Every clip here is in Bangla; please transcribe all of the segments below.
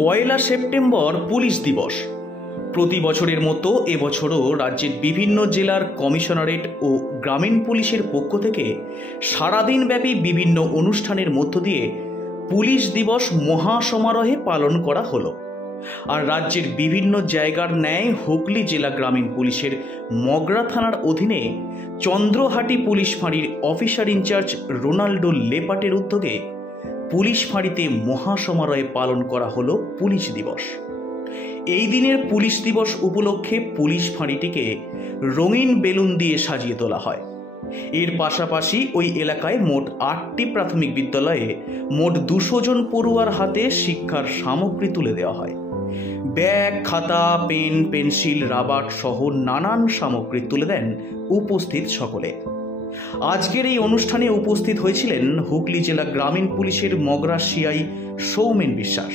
পয়লা সেপ্টেম্বর পুলিশ দিবস। প্রতি বছরের মতো এবছরও রাজ্যের বিভিন্ন জেলার কমিশনারেট ও গ্রামীণ পুলিশের পক্ষ থেকে সারাদিনব্যাপী বিভিন্ন অনুষ্ঠানের মধ্য দিয়ে পুলিশ দিবস মহাসমারোহে পালন করা হলো। আর রাজ্যের বিভিন্ন জায়গার ন্যায় হুগলি জেলা গ্রামীণ পুলিশের মগরা থানার অধীনে চন্দ্রহাটি পুলিশ ফাঁড়ির অফিসার ইনচার্জ রোনাল্ডো লেপাটের উদ্যোগে পুলিশ ফাঁড়িতে মহাসমারোহে পালন করা হলো পুলিশ দিবস। এই দিনের পুলিশ দিবস উপলক্ষে পুলিশ ফাঁড়িটিকে রঙিন বেলুন দিয়ে সাজিয়ে তোলা হয়। এর পাশাপাশি ওই এলাকায় মোট 8টি প্রাথমিক বিদ্যালয়ে মোট 200 জন পড়ুয়ার হাতে শিক্ষার সামগ্রী তুলে দেওয়া হয়। ব্যাগ, খাতা, পেন, পেন্সিল, রাবার সহ নানান সামগ্রী তুলে দেন উপস্থিত সকলে। আজকের এই অনুষ্ঠানে উপস্থিত হয়েছিলেন হুগলি জেলা গ্রামীণ পুলিশের মগরা সিআই সৌমেন বিশ্বাস,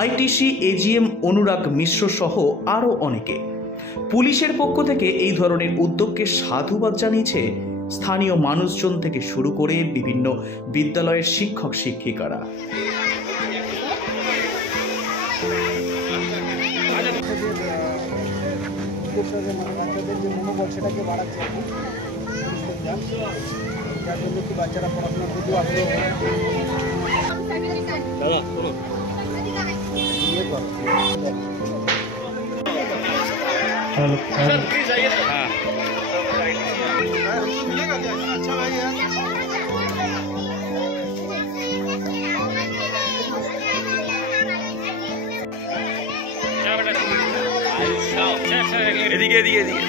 আইটিসি এজিএম অনুরাগ মিশ্র সহ আরও অনেকে। পুলিশের পক্ষ থেকে এই ধরনের উদ্যোগকে সাধুবাদ জানিয়েছে স্থানীয় মানুষজন থেকে শুরু করে বিভিন্ন বিদ্যালয়ের শিক্ষক শিক্ষিকারা। বাচ্চারা পড়াশোনার প্রতি আগ্রহ এদিকে এদিকে এদিকে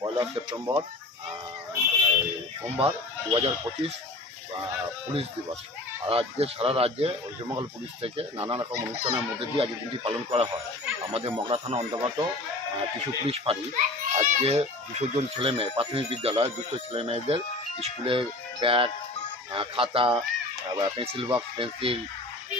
পয়লা সেপ্টেম্বর সোমবার 2025 পুলিশ দিবস। আর আজকে সারা রাজ্যে ওয়েস্টবেঙ্গল পুলিশ থেকে নানা রকম অনুষ্ঠানের মধ্যে দিয়ে আজকে দিনটি পালন করা হয়। আমাদের মগরা থানা অন্তর্গত টিসু পুলিশ ফাঁড়ি আজকে 200 জন ছেলেমেয়ে, প্রাথমিক বিদ্যালয় 200 ছেলেমেয়েদের স্কুলের ব্যাগ, খাতা, পেন্সিল বক্স, পেন্সিল,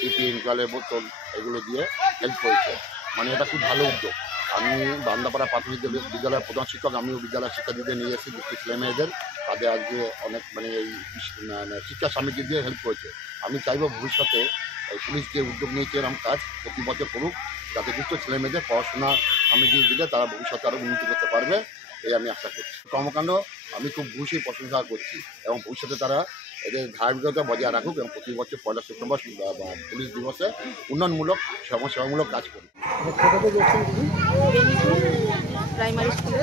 টিফিন, জলের বোতল এগুলো দিয়ে হেল্প করেছে। মানে এটা খুব ভালো উদ্যোগ। আমি বান্দাপাড়া প্রাথমিক বিদ্যালয়ের প্রধান শিক্ষক, আমিও বিদ্যালয়ের শিক্ষা দিতে নিয়ে এসেছি 200 ছেলেমেয়েদের। তাদের আজকে অনেক এই শিক্ষা সামগ্রী দিয়ে হেল্প করেছে। আমি চাইবো ভবিষ্যতে এই পুলিশ যে উদ্যোগ নিয়েছে এরকম কাজ প্রতি বছর করুক, যাতে 200 ছেলেমেয়েদের পড়াশোনা সামগ্রী দিলে তারা ভবিষ্যতে আরও উন্নতি করতে পারবে, এই আমি আশা করছি। কর্মকাণ্ড আমি খুব খুশি প্রশংসা করছি এবং ভবিষ্যতে তারা এদের ধারাবাহিকতা বজায় রাখুক এবং প্রতি বছর পয়লা সেপ্টেম্বর পুলিশ দিবসে উন্নয়নমূলক সমাজসেবামূলক কাজ করুক। প্রাইমারি স্কুলে।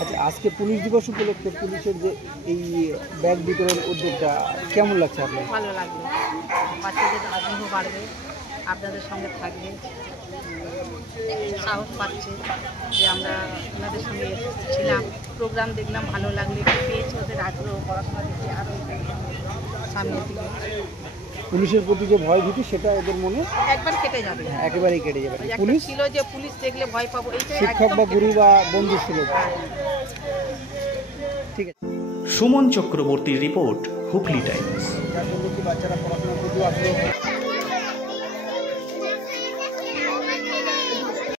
আচ্ছা, আজকে পুলিশ দিবস উপলক্ষে পুলিশের যে এই ব্যাগ বিতরণ উদ্যোগটা কেমন লাগছে আপনার? ভালো লাগলো, বাচ্চাদের আগ্রহ বাড়বে, আপনাদের সঙ্গে থাকবে, সাহস পাচ্ছে যে আমরা ওনাদের সঙ্গে ছিলাম, প্রোগ্রাম দেখলাম, ভালো লাগলো, একটু পেয়েছে ওদের আগ্রহ, পড়াশোনা দেখে আরও সামনের দিকে। পুলিশের প্রতি যে ভয় ভীতি সেটা এদের মনে একবার কেটে যাবে, একেবারেই কেটে যাবে। পুলিশ ছিল যে পুলিশ দেখলে ভয় পাবো, এইটা শিক্ষক বা গুরু বা বন্ধু ছিল। ঠিক আছে। সুমন চক্রবর্তীর রিপোর্ট, হুগলি টাইমস। বাচ্চারা পড়াশোনার প্রতি আগ্রহ